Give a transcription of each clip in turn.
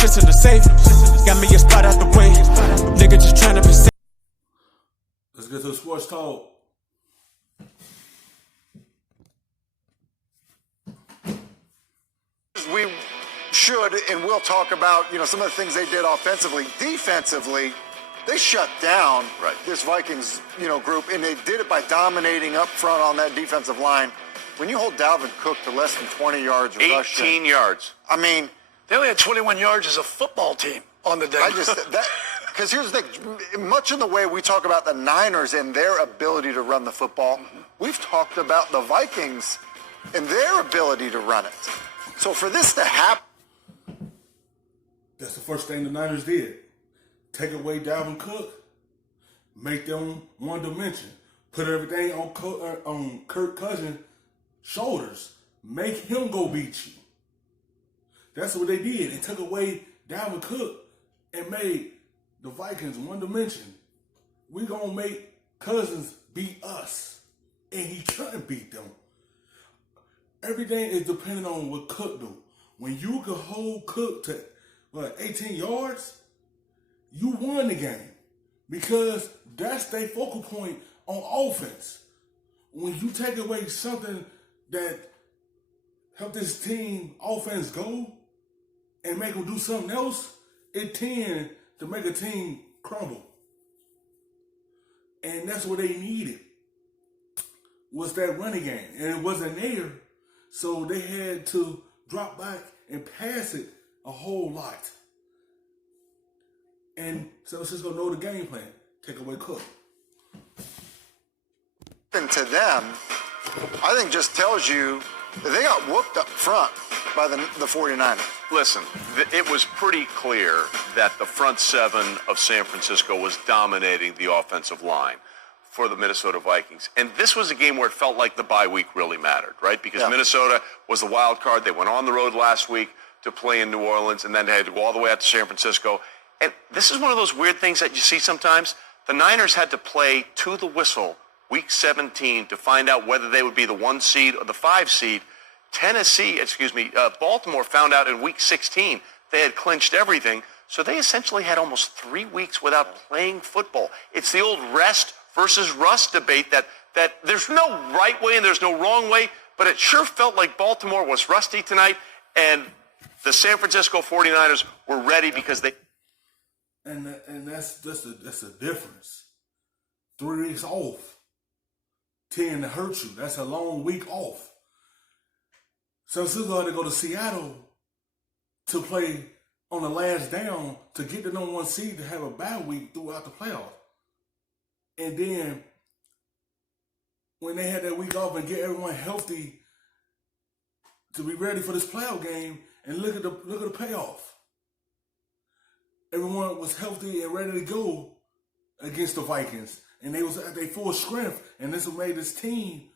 shit's in the safe. Got me a spot out the way. Nigga just tryna be safe. Let's get to the sports talk. We should and will talk about, some of the things they did offensively. Defensively, they shut down this Vikings, group, and they did it by dominating up front on that defensive line. When you hold Dalvin Cook to less than 20 yards rushing, 18 yards. I mean, they only had 21 yards as a football team on the day. Because here's the thing, much in the way we talk about the Niners and their ability to run the football, we've talked about the Vikings and their ability to run it. So for this to happen, that's the first thing the Niners did. Take away Dalvin Cook, make them one dimension, put everything on Kirk Cousins' shoulders, make him go beat you. That's what they did. They took away Dalvin Cook and made the Vikings one dimension. We gonna make Cousins beat us, and he trying to beat them. Everything is dependent on what Cook do. When you can hold Cook to 18 yards, you won the game, because that's their focal point on offense. When you take away something that help this team offense go and make them do something else, it tends to make a team crumble. And that's what they needed, was that running game. And it wasn't there, so they had to drop back and pass it a whole lot. And San Francisco know the game plan. Take away Cook. and to them, I think just tells you that they got whooped up front by the 49ers. Listen, it was pretty clear that the front seven of San Francisco was dominating the offensive line for the Minnesota Vikings. And this was a game where it felt like the bye week really mattered, right? Because Minnesota was the wild card. They went on the road last week to play in New Orleans, and then they had to go all the way out to San Francisco. And this is one of those weird things that you see sometimes. The Niners had to play to the whistle week 17 to find out whether they would be the 1 seed or the 5 seed. Baltimore found out in week 16 they had clinched everything. So they essentially had almost 3 weeks without playing football. It's the old rest versus rust debate that there's no right way and there's no wrong way, but it sure felt like Baltimore was rusty tonight, and the San Francisco 49ers were ready because they... And that's the difference. 3 weeks off tend to hurt you. That's a long week off. San Francisco had to go to Seattle to play on the last down to get the number 1 seed to have a bye week throughout the playoff. And then when they had that week off and get everyone healthy to be ready for this playoff game, and look at the payoff. Everyone was healthy and ready to go against the Vikings, and they was at their full strength, and this made this team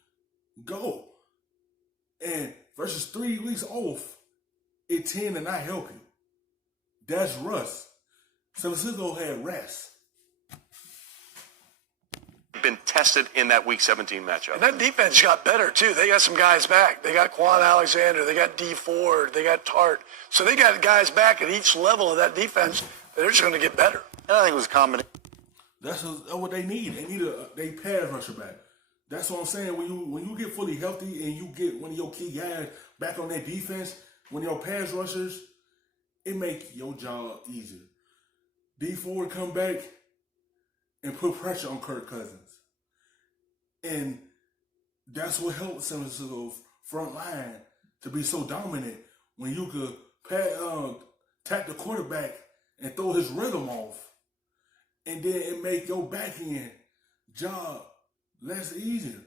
go. And versus 3 weeks off, it tend to not help you. That's rust. San Francisco had rest. Been tested in that week 17 matchup. And that defense got better, too. They got some guys back. They got Quan Alexander. They got D Ford. They got Tart. So they got guys back at each level of that defense. They're just going to get better. And I think it was a combination. That's what they need. They need a pass rusher back. That's what I'm saying. When you get fully healthy and you get one of your key guys back on that defense, one of your pass rushers, it make your job easier. D Ford come back and put pressure on Kirk Cousins. And that's what helped San Francisco's front line to be so dominant, when you could tap the quarterback and throw his rhythm off. And then it make your back end job less easier.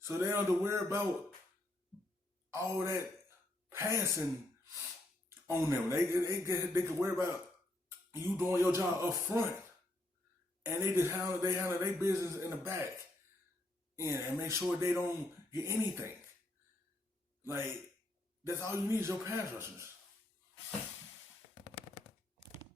So they don't have to worry about all that passing on them. They can worry about you doing your job up front. And they just handle their business in the back and make sure they don't get anything. Like, that's all you need is your pass rushers.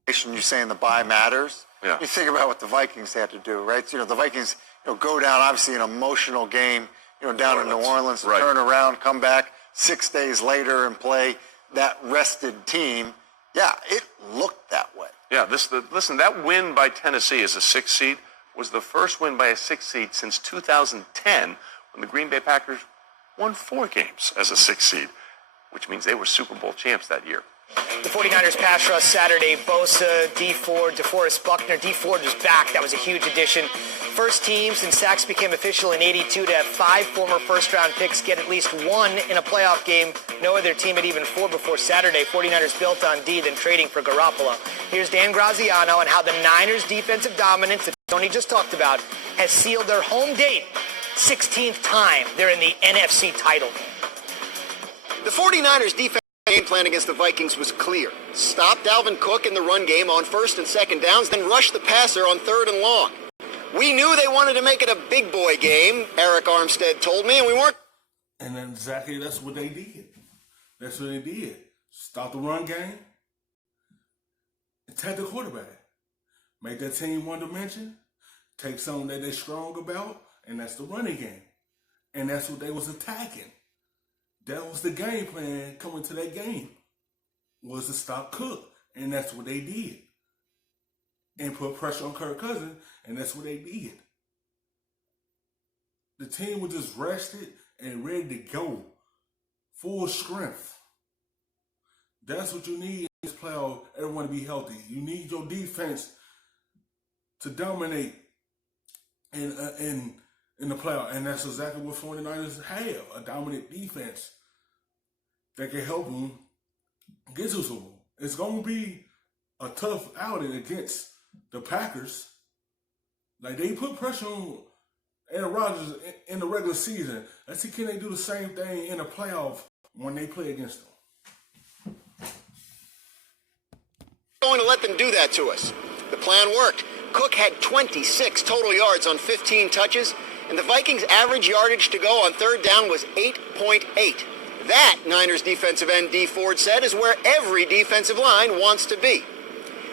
You're saying the bye matters. Yeah. You think about what the Vikings had to do, right? So, the Vikings, go down, obviously an emotional game, down in New Orleans, turn around, come back 6 days later and play that rested team. Yeah, it looked that way. Yeah, listen, that win by Tennessee as a 6th seed was the first win by a 6th seed since 2010 when the Green Bay Packers won 4 games as a 6th seed, which means they were Super Bowl champs that year. The 49ers pass rush Saturday, Bosa, D. Ford, DeForest Buckner. D. Ford was back. That was a huge addition. First team since sacks became official in '82 to have 5 former first-round picks get at least 1 in a playoff game. No other team had even 4 before Saturday. 49ers built on D, then trading for Garoppolo. Here's Dan Graziano on how the Niners' defensive dominance that Tony just talked about has sealed their home date. 16th time they're in the NFC title game. The 49ers' defense game plan against the Vikings was clear. Stop Dalvin Cook in the run game on 1st and 2nd downs, then rush the passer on 3rd and long. We knew they wanted to make it a big boy game, Eric Armstead told me, and we weren't. And then exactly that's what they did. That's what they did. Stop the run game. Attack the quarterback. Make that team one dimension. Take something that they're strong about, and that's the running game. And that's what they was attacking. That was the game plan coming to that game, was to stop Cook. And that's what they did. And put pressure on Kirk Cousins, and that's what they did. The team was just rested and ready to go. Full strength. That's what you need in this playoff, everyone to be healthy. You need your defense to dominate in the playoff. And that's exactly what 49ers have, a dominant defense that can help them get to the Super Bowl. It's going to be a tough outing against the Packers. Like, they put pressure on Aaron Rodgers in the regular season. Let's see, can they do the same thing in the playoff when they play against them? Going to let them do that to us. The plan worked. Cook had 26 total yards on 15 touches, and the Vikings' average yardage to go on 3rd down was 8.8. That, Niners defensive end D. Ford said, is where every defensive line wants to be.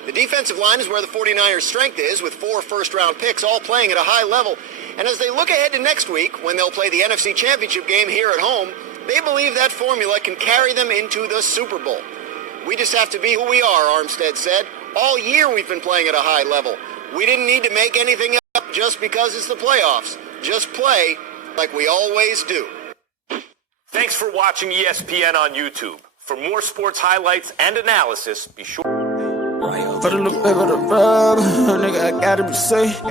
The defensive line is where the 49ers' strength is, with 4 first-round picks all playing at a high level. And as they look ahead to next week, when they'll play the NFC Championship game here at home, they believe that formula can carry them into the Super Bowl. We just have to be who we are, Armstead said. All year we've been playing at a high level. We didn't need to make anything up just because it's the playoffs. Just play like we always do. Thanks for watching ESPN on YouTube. For more sports highlights and analysis, be sure. Put a little bit of the rub, nigga, I gotta be safe.